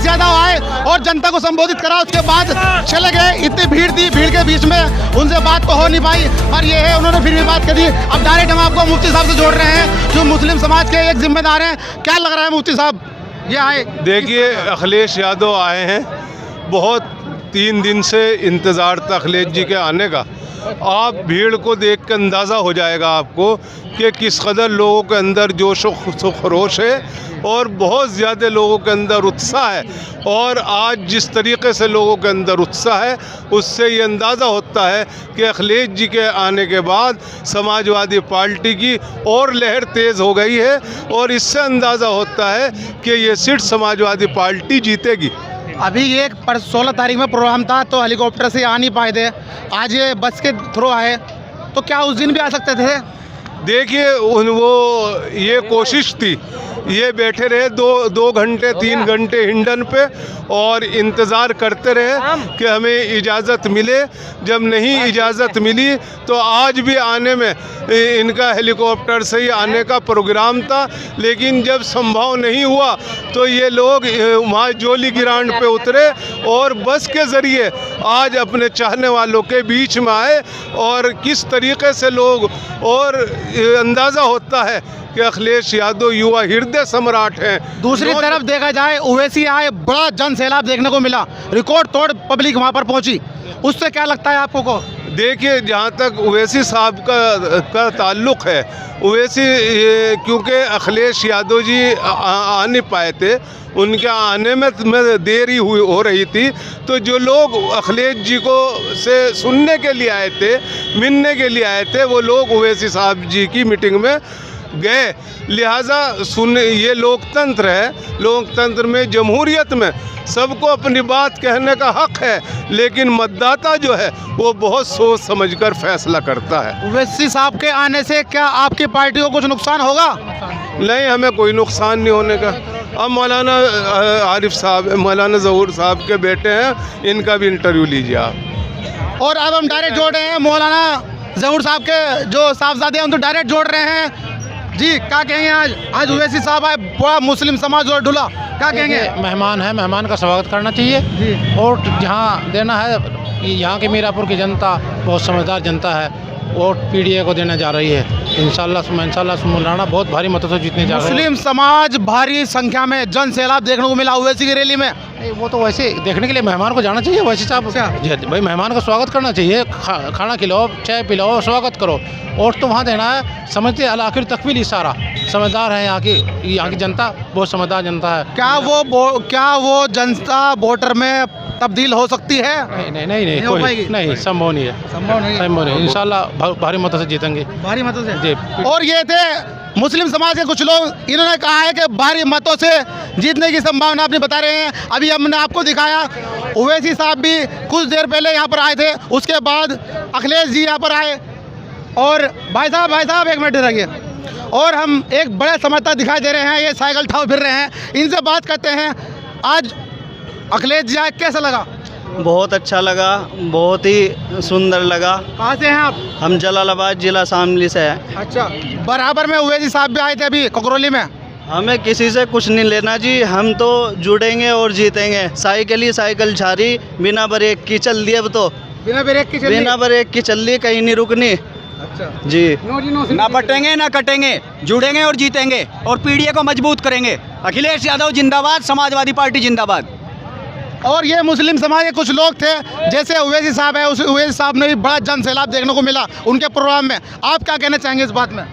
अखिलेश यादव आए और जनता को संबोधित करा, उसके बाद चले गए। इतनी भीड़ थी, भीड़ के बीच में उनसे बात तो हो नहीं पाई, पर ये है उन्होंने फिर भी बात कर दी। अब डायरेक्ट हम आपको मुफ्ती साहब से जोड़ रहे हैं, जो मुस्लिम समाज के एक जिम्मेदार हैं। क्या लग रहा है मुफ्ती साहब ये आए? देखिए, अखिलेश यादव आए हैं, बहुत 3 दिन से इंतज़ार था अखिलेश जी के आने का। आप भीड़ को देख कर अंदाज़ा हो जाएगा आपको कि किस कदर लोगों के अंदर जोश व खरोश है और बहुत ज़्यादा लोगों के अंदर उत्साह है। और आज जिस तरीके से लोगों के अंदर उत्साह है, उससे ये अंदाज़ा होता है कि अखिलेश जी के आने के बाद समाजवादी पार्टी की और लहर तेज़ हो गई है और इससे अंदाज़ा होता है कि ये सीट समाजवादी पार्टी जीतेगी। अभी ये 16 तारीख में प्रोग्राम था तो हेलीकॉप्टर से आ नहीं पाए थे, आज ये बस के थ्रू आए, तो क्या उस दिन भी आ सकते थे? देखिए, ये कोशिश थी, ये बैठे रहे 2 घंटे 3 घंटे हिंडन पे और इंतज़ार करते रहे कि हमें इजाज़त मिले। जब नहीं इजाज़त मिली तो आज भी आने में इनका हेलीकॉप्टर से ही आने का प्रोग्राम था, लेकिन जब संभव नहीं हुआ तो ये लोग वहाँ जोली ग्राउंड पे उतरे और बस के ज़रिए आज अपने चाहने वालों के बीच में आए। और किस तरीके से लोग, और अंदाज़ा होता है कि अखिलेश यादव युवा हृदय सम्राट हैं। दूसरी तरफ देखा जाए, ओवैसी आए, बड़ा जन सैलाब देखने को मिला, रिकॉर्ड तोड़ पब्लिक वहाँ पर पहुँची, उससे क्या लगता है आपको को? देखिए, जहाँ तक ओवैसी साहब का ताल्लुक़ है, ओवैसी क्योंकि अखिलेश यादव जी आ नहीं पाए थे, उनके आने में देरी हो रही थी, तो जो लोग अखिलेश जी को से सुनने के लिए आए थे, मिलने के लिए आए थे, वो लोग ओवैसी साहब जी की मीटिंग में गए। लिहाजा ये लोकतंत्र है, लोकतंत्र में, जमहूरियत में सबको अपनी बात कहने का हक है, लेकिन मतदाता जो है वो बहुत सोच समझकर फैसला करता है। ओवैसी साहब के आने से क्या आपकी पार्टी को कुछ नुकसान होगा? नहीं, हमें कोई नुकसान नहीं होने का। अब मौलाना आरिफ साहब, मौलाना ज़हूर साहब के बेटे हैं, इनका भी इंटरव्यू लीजिए आप। और अब हम डायरेक्ट जोड़ रहे हैं मौलाना ज़हूर साहब के जो साहबजादे हैं, उनको डायरेक्ट जोड़ रहे हैं। जी, क्या कहेंगे? आज ओवैसी साहब आए, पूरा मुस्लिम समाज और ढुला, क्या कहेंगे? मेहमान है, मेहमान का स्वागत करना चाहिए। वोट जहाँ देना है, यहाँ के मीरापुर की जनता बहुत समझदार जनता है, वोट पीडीए को देने जा रही है। इंशाल्लाह मौलाना बहुत भारी मतों से जीतने जा रहे हैं। मुस्लिम समाज भारी संख्या में जन सैलाब देखने को मिला ओवैसी की रैली में। वो तो वैसे देखने के लिए मेहमान को जाना चाहिए, वैसे साहब भाई मेहमान का स्वागत करना चाहिए, खाना खिलाओ, चाय पिलाओ, स्वागत करो। वोट तो वहाँ देना है, समझते आखिर तक भी इशारा, समझदार है यहाँ की जनता, बहुत समझदार जनता है। क्या वो जनता वोटर में तब्दील हो सकती है? नहीं, संभव नहीं है। इंशाल्लाह भारी मतों से जीतेंगे, भारी मतों से जी। और ये थे मुस्लिम समाज के कुछ लोग, इन्होंने कहा है कि भारी मतों से जीतने की संभावना अपनी बता रहे हैं। अभी हमने आपको दिखाया, ओवैसी साहब भी कुछ देर पहले यहाँ पर आए थे, उसके बाद अखिलेश जी यहाँ पर आए। और भाई साहब 1 मिनट रहिए। और हम एक बड़े समझदार दिखाई दे रहे हैं, ये साइकिल ठाव फिर रहे हैं, इनसे बात करते हैं। आज अखिलेश जी आए, कैसा लगा? बहुत अच्छा लगा, बहुत ही सुंदर लगा। कहाँ से हैं आप? हम जलालाबाद जिला शामली से हैं। अच्छा, बराबर में ओवैसी साहब भी आए थे अभी ककरौली में। हमें किसी से कुछ नहीं लेना जी, हम तो जुड़ेंगे और जीतेंगे। साइकिल ही साइकिल झारी, बिना ब्रेक की चल दी, अब तो बिना ब्रेक की चल दी, कहीं नहीं रुकनी। अच्छा जी, ना बटेंगे ना कटेंगे, जुड़ेंगे और जीतेंगे और पीडीए को मजबूत करेंगे। अखिलेश यादव जिंदाबाद, समाजवादी पार्टी जिंदाबाद। और ये मुस्लिम समाज के कुछ लोग थे, जैसे ओवैसी साहब है, उस ओवैसी साहब ने भी बड़ा जन सैलाब देखने को मिला उनके प्रोग्राम में। आप क्या कहना चाहेंगे इस बात में?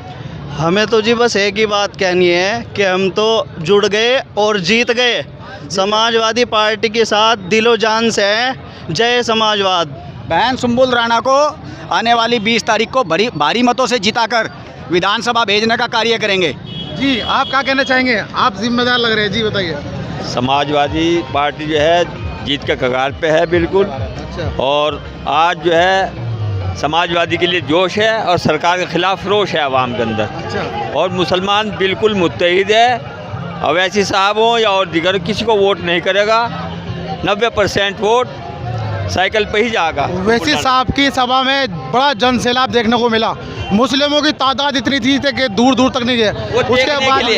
हमें तो जी बस एक ही बात कहनी है कि हम तो जुड़ गए और जीत गए। समाजवादी पार्टी के साथ दिलो जान से हैं। जय समाजवाद। बहन सुंबुल राणा को आने वाली 20 तारीख को भारी मतों से जिताकर विधानसभा भेजने का कार्य करेंगे। जी, आप क्या कहना चाहेंगे? आप जिम्मेदार लग रहे हैं, जी बताइए। समाजवादी पार्टी जो है जीत के कगार पे है बिल्कुल। अच्छा। और आज जो है समाजवादी के लिए जोश है और सरकार के खिलाफ रोष है आवाम के अंदर। अच्छा। और मुसलमान बिल्कुल मुत्तहिद है, ओवैसी साहब हों या और दिगर किसी को वोट नहीं करेगा। 90% वोट साइकिल पे ही जाएगा। ओवैसी साहब की सभा में बड़ा जन सैलाब देखने को मिला। मुस्लिमों की तादाद इतनी थी कि दूर दूर तक नहीं गए।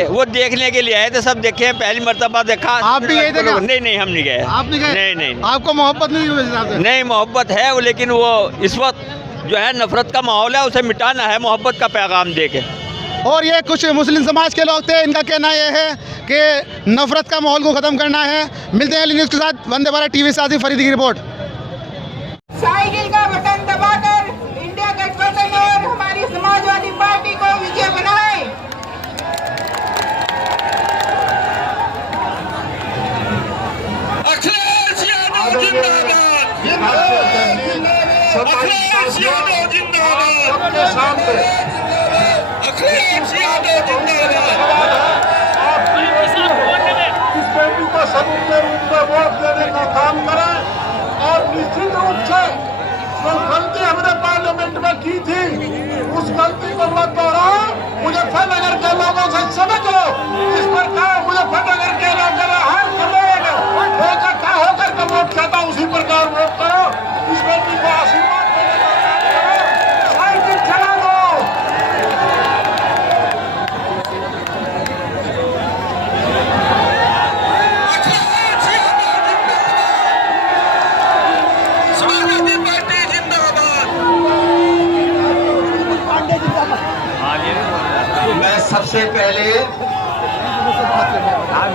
वो देखने के लिए आए थे, सब देखे, पहली मर्तबा देखा। आप भी गए थे क्या? नहीं, हम नहीं गए। आप नहीं गए? नहीं। आपको मोहब्बत नहीं हुई? नहीं, मोहब्बत है वो, लेकिन वो इस वक्त जो है नफरत का माहौल है, उसे मिटाना है मोहब्बत का पैगाम दे के। और ये कुछ मुस्लिम समाज के लोग थे, इनका कहना यह है कि नफरत का माहौल को ख़त्म करना है। मिलते हैं न्यूज़ के साथ। वंदे भारत टीवी से आसिफ फरीदी की रिपोर्ट। साइकिल का बटन दबाकर इंडिया गठबंधन और हमारी समाजवादी पार्टी को विजय बनाए। अखिलेश यादव जिंदाबाद, अखिलेश यादव जिंदाबाद, अखिलेश यादव जिंदाबाद। इस बेटी को समुद्र रूप में वोट देने का काम करें और निश्चित रूप से जो गलती हमने पार्लियामेंट में की थी उस गलती को मत दोहराओ। मुजफ्फरनगर के लोगों से समझो, इस प्रकार मुजफ्फरनगर के लोगों ने हर लोग इकट्ठा होकर के वोट चाहता उसी प्रकार वोट करो। इस बेटी को आशीर्वाद देने का काम करो, साइकिल चला दो। मैं सबसे पहले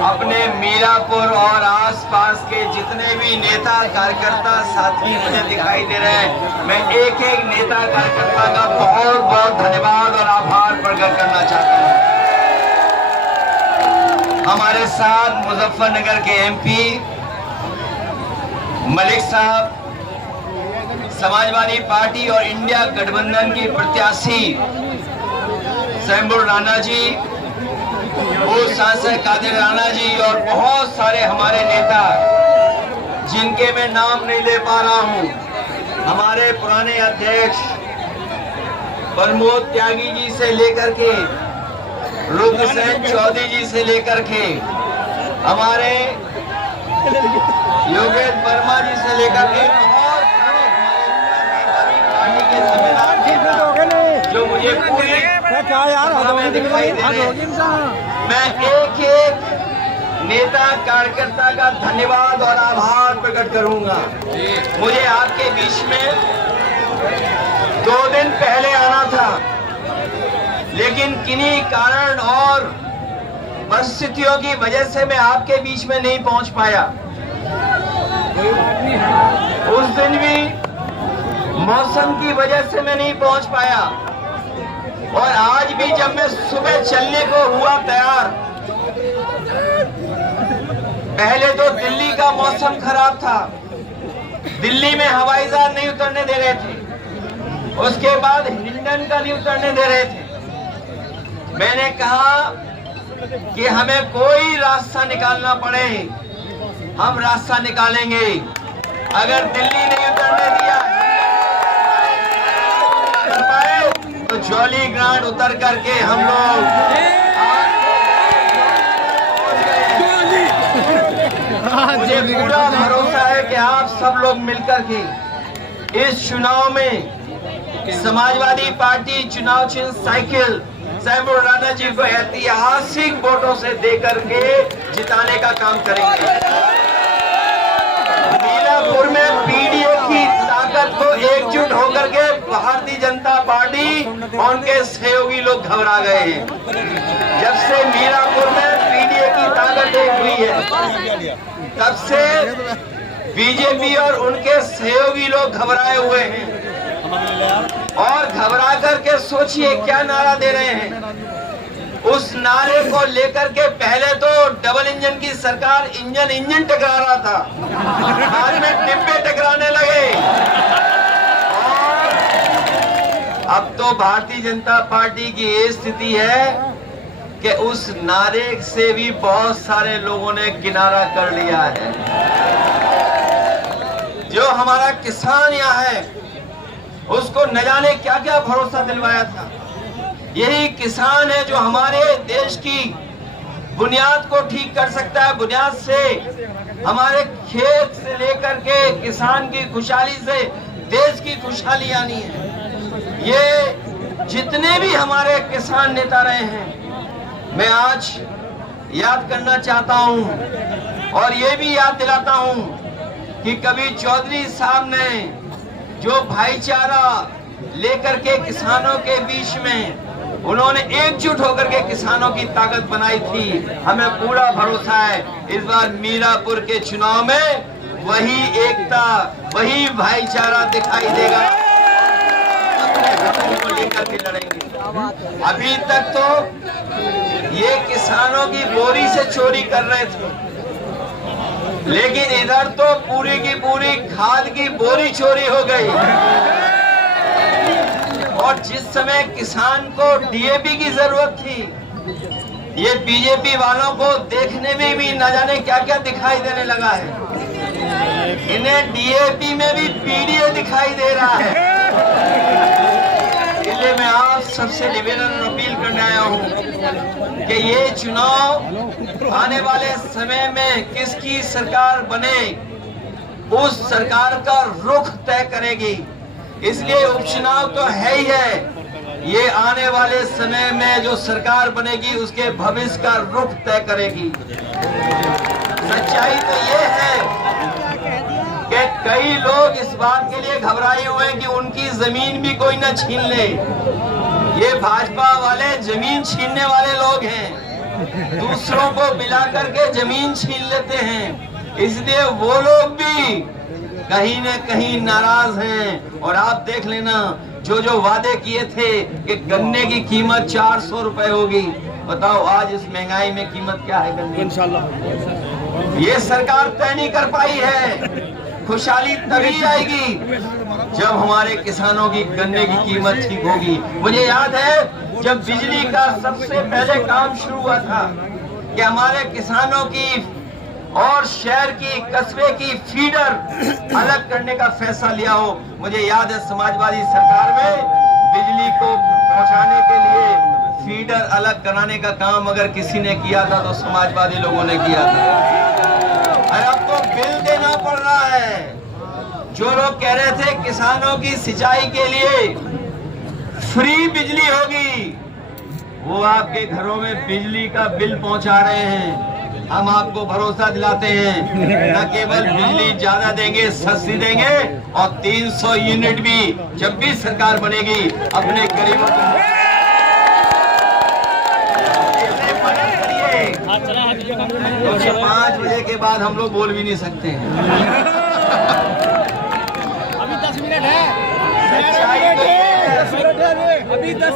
अपने मीरापुर और आसपास के जितने भी नेता कार्यकर्ता साथी मुझे दिखाई दे रहे हैं, मैं एक एक नेता कार्यकर्ता का बहुत बहुत धन्यवाद और आभार प्रकट करना चाहता हूं। हमारे साथ मुजफ्फरनगर के एमपी मलिक साहब, समाजवादी पार्टी और इंडिया गठबंधन की प्रत्याशी शंभू राणा जी, पूर्व सांसद कादिर राणा जी और बहुत सारे हमारे नेता जिनके मैं नाम नहीं ले पा रहा हूं, हमारे पुराने अध्यक्ष प्रमोद त्यागी जी से लेकर के रुद्र सेन चौधरी जी से लेकर के हमारे योगेश वर्मा जी से लेकर के बहुत सारे हमारे पार्टी के जिम्मेदार जो मुझे पूरी में दिखाई दे रहे हैं। मैं एक एक नेता कार्यकर्ता का धन्यवाद और आभार प्रकट करूंगा। मुझे आपके बीच में 2 दिन पहले आना था, लेकिन किन्हीं कारण और परिस्थितियों की वजह से मैं आपके बीच में नहीं पहुंच पाया। उस दिन भी मौसम की वजह से मैं नहीं पहुंच पाया, और आज भी जब मैं सुबह चलने को हुआ तैयार, पहले तो दिल्ली का मौसम खराब था, दिल्ली में हवाई जहाज नहीं उतरने दे रहे थे, उसके बाद हिंडन का नहीं उतरने दे रहे थे। मैंने कहा कि हमें कोई रास्ता निकालना पड़े, हम रास्ता निकालेंगे। अगर दिल्ली नहीं उतरने दिया तो जॉली ग्रांड उतर करके हम लोग मुझे पूरा भरोसा है कि आप सब लोग मिलकर के इस चुनाव में समाजवादी पार्टी चुनाव चिन्ह साइकिल शंभू राणा जी को ऐतिहासिक वोटों से देकर के जिताने का काम करेंगे। मीरापुर में पीडीए की ताकत को एकजुट होकर के भारतीय जनता पार्टी और उनके सहयोगी लोग घबरा गए हैं। जब से मीरापुर में पीडीए की ताकत एक हुई है, तब से बीजेपी और उनके सहयोगी लोग घबराए हुए हैं। और घबरा करके सोचिए क्या नारा दे रहे हैं। उस नारे को लेकर के पहले तो डबल इंजन की सरकार इंजन टकरा रहा था, बाद में डिब्बे टकराने लगे, और अब तो भारतीय जनता पार्टी की ये स्थिति है कि उस नारे से भी बहुत सारे लोगों ने किनारा कर लिया है। जो हमारा किसान यहाँ है उसको न जाने क्या क्या भरोसा दिलवाया था। यही किसान है जो हमारे देश की बुनियाद को ठीक कर सकता है। बुनियाद से हमारे खेत से लेकर के किसान की खुशहाली से देश की खुशहाली आनी है। ये जितने भी हमारे किसान नेता रहे हैं, मैं आज याद करना चाहता हूं और ये भी याद दिलाता हूं कि कभी चौधरी साहब ने जो भाईचारा लेकर के किसानों के बीच में उन्होंने एकजुट होकर के किसानों की ताकत बनाई थी, हमें पूरा भरोसा है इस बार मीरापुर के चुनाव में वही एकता, वही भाईचारा दिखाई देगा। अपने हकों को लेकर के लड़ेंगे। अभी तक तो ये किसानों की बोरी से चोरी कर रहे थे, लेकिन इधर तो पूरी की पूरी खाद की बोरी चोरी हो गई। और जिस समय किसान को डीएपी की जरूरत थी, ये बीजेपी वालों को देखने में भी न जाने क्या क्या दिखाई देने लगा है। इन्हें डीएपी में भी पीडीए दिखाई दे रहा है। इसलिए मैं आप सबसे निवेदन और अपील करने आया हूं कि ये चुनाव आने वाले समय में किसकी सरकार बने, उस सरकार का रुख तय करेगी। इसलिए उपचुनाव तो है ही है, ये आने वाले समय में जो सरकार बनेगी उसके भविष्य का रुख तय करेगी। सच्चाई तो ये है कि कई लोग इस बात के लिए घबराए हुए हैं कि उनकी जमीन भी कोई न छीन ले। ये भाजपा वाले जमीन छीनने वाले लोग हैं, दूसरों को मिला करके जमीन छीन लेते हैं। इसलिए वो लोग भी कहीं न कहीं नाराज हैं। और आप देख लेना, जो वादे किए थे कि गन्ने की कीमत 400 रुपए होगी, बताओ आज इस महंगाई में कीमत क्या है गन्ने? इंशाल्लाह ये सरकार तय नहीं कर पाई है। खुशहाली तभी आएगी जब हमारे किसानों की गन्ने की कीमत ठीक होगी। मुझे याद है जब बिजली का सबसे पहले काम शुरू हुआ था कि हमारे किसानों की और शहर की, कस्बे की फीडर अलग करने का फैसला लिया हो। मुझे याद है समाजवादी सरकार में बिजली को पहुंचाने के लिए फीडर अलग कराने का काम अगर किसी ने किया था तो समाजवादी लोगों ने किया था। और अब तो बिल देना पड़ रहा है। जो लोग कह रहे थे किसानों की सिंचाई के लिए फ्री बिजली होगी, वो आपके घरों में बिजली का बिल पहुंचा रहे हैं। हम आपको भरोसा दिलाते हैं, न केवल बिजली ज्यादा देंगे, सस्ती देंगे, और 300 यूनिट भी जब भी सरकार बनेगी अपने गरीबों को 5 बजे के बाद हम लोग बोल भी नहीं सकते हैं। अभी 10 मिनट है। अभी 10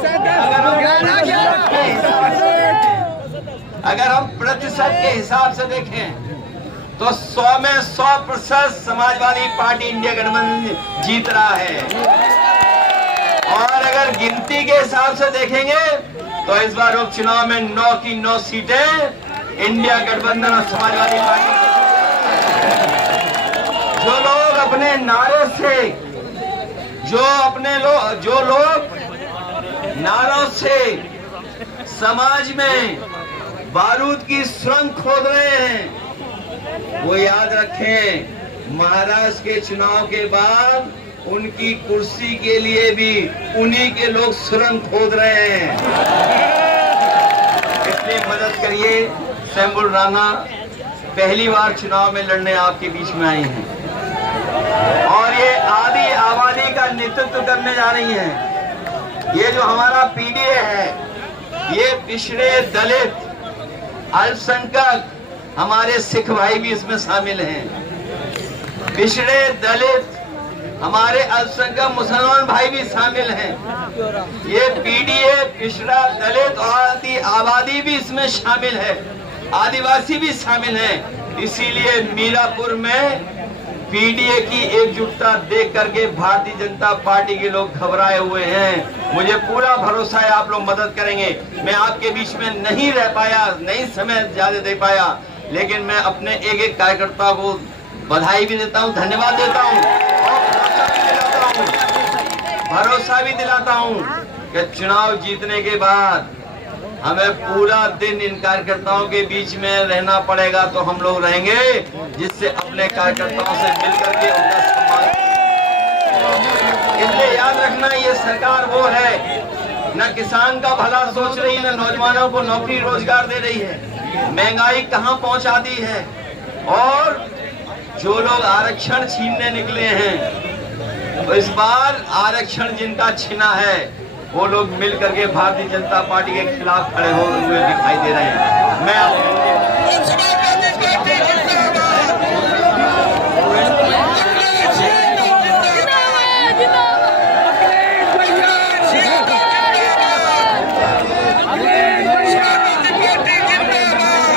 अगर हम प्रतिशत के हिसाब से देखें तो 100 में 100% समाजवादी पार्टी इंडिया गठबंधन जीत रहा है। और अगर गिनती के हिसाब से देखेंगे तो इस बार उपचुनाव में 9 की 9 सीटें इंडिया गठबंधन और समाजवादी पार्टी। जो लोग अपने नारे से, जो लोग नारों से समाज में बारूद की सुरंग खोद रहे हैं, वो याद रखें महाराष्ट्र के चुनाव के बाद उनकी कुर्सी के लिए भी उन्हीं के लोग सुरंग खोद रहे हैं। इसलिए मदद करिए। शंभू राणा पहली बार चुनाव में लड़ने आपके बीच में आई हैं और ये आधी आबादी का नेतृत्व करने जा रही हैं। ये जो हमारा पीडीए है, ये पिछड़े, दलित, अल्पसंख्यक, हमारे सिख भाई भी इसमें शामिल हैं। पिछड़े, दलित, हमारे अल्पसंख्यक मुसलमान भाई भी शामिल हैं। ये पीडीए, पिछड़ा, दलित और आदि आबादी भी इसमें शामिल है, आदिवासी भी शामिल हैं। इसीलिए मीरापुर में पीडीए की एकजुटता देख करके भारतीय जनता पार्टी के लोग घबराए हुए हैं। मुझे पूरा भरोसा है आप लोग मदद करेंगे। मैं आपके बीच में नहीं रह पाया, नहीं समय ज्यादा दे पाया, लेकिन मैं अपने एक एक कार्यकर्ता को बधाई भी देता हूं, धन्यवाद देता हूं और भरोसा भी दिलाता हूं कि चुनाव जीतने के बाद हमें पूरा दिन इन कार्यकर्ताओं के बीच में रहना पड़ेगा, तो हम लोग रहेंगे, जिससे अपने कार्यकर्ताओं से मिलकर के उनका सम्मान इसलिए याद रखना, ये सरकार वो है न किसान का भला सोच रही है, न नौजवानों को नौकरी रोजगार दे रही है। महंगाई कहां पहुंचा दी है। और जो लोग आरक्षण छीनने निकले हैं, तो इस बार आरक्षण जिनका छिना है वो लोग मिल करके भारतीय जनता पार्टी के खिलाफ खड़े हुए दिखाई दे रहे हैं। मैं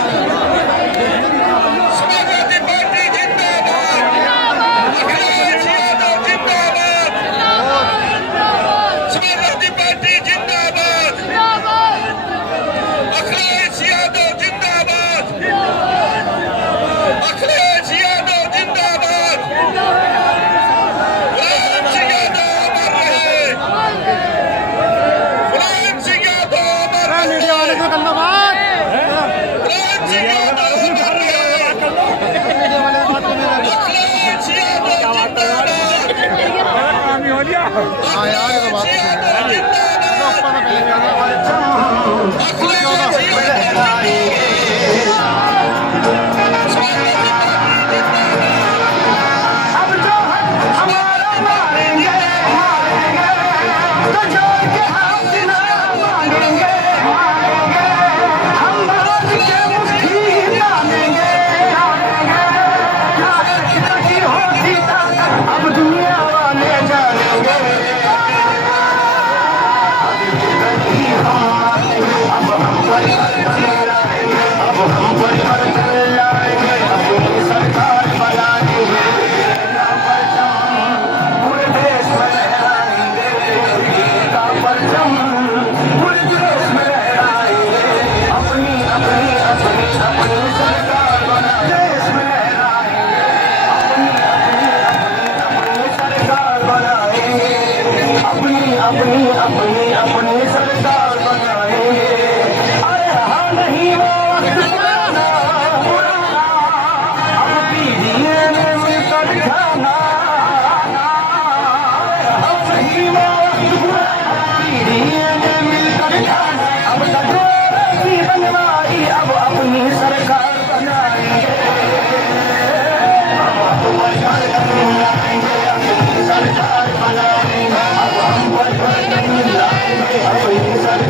सरकार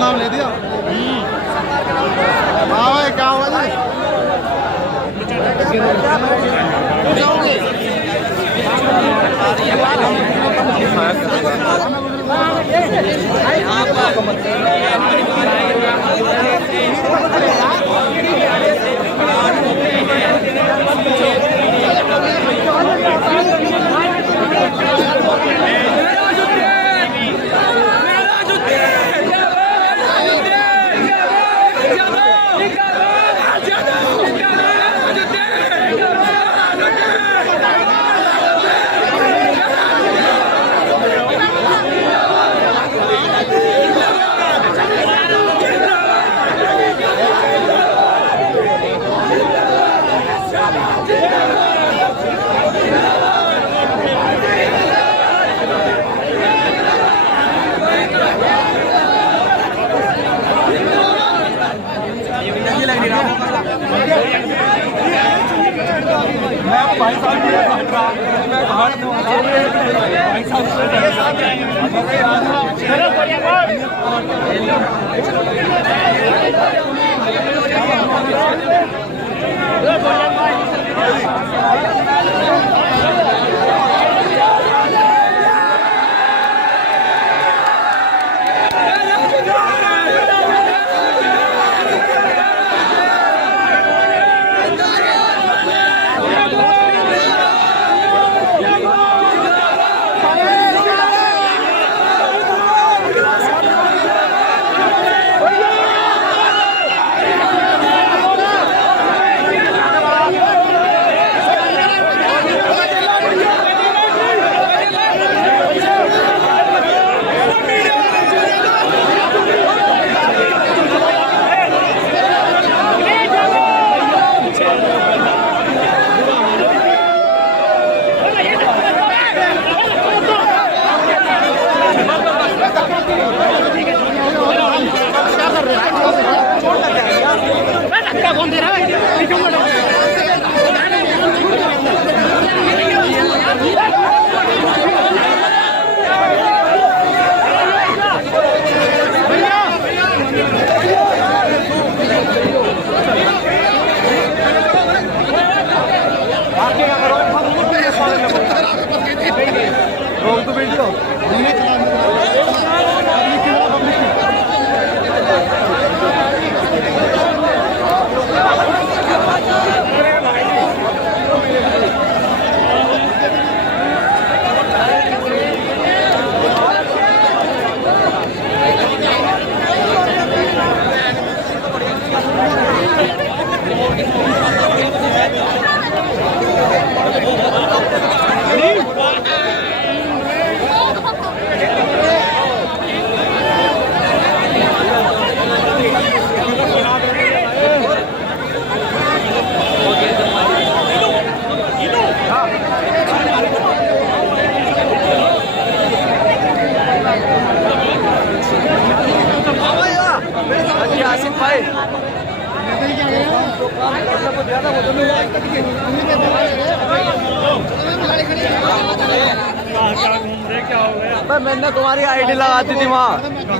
नाम ले दिया। हाँ भाई क्या हुआ जी? मैंने तुम्हारी आईडी लगा दी थी वहाँ।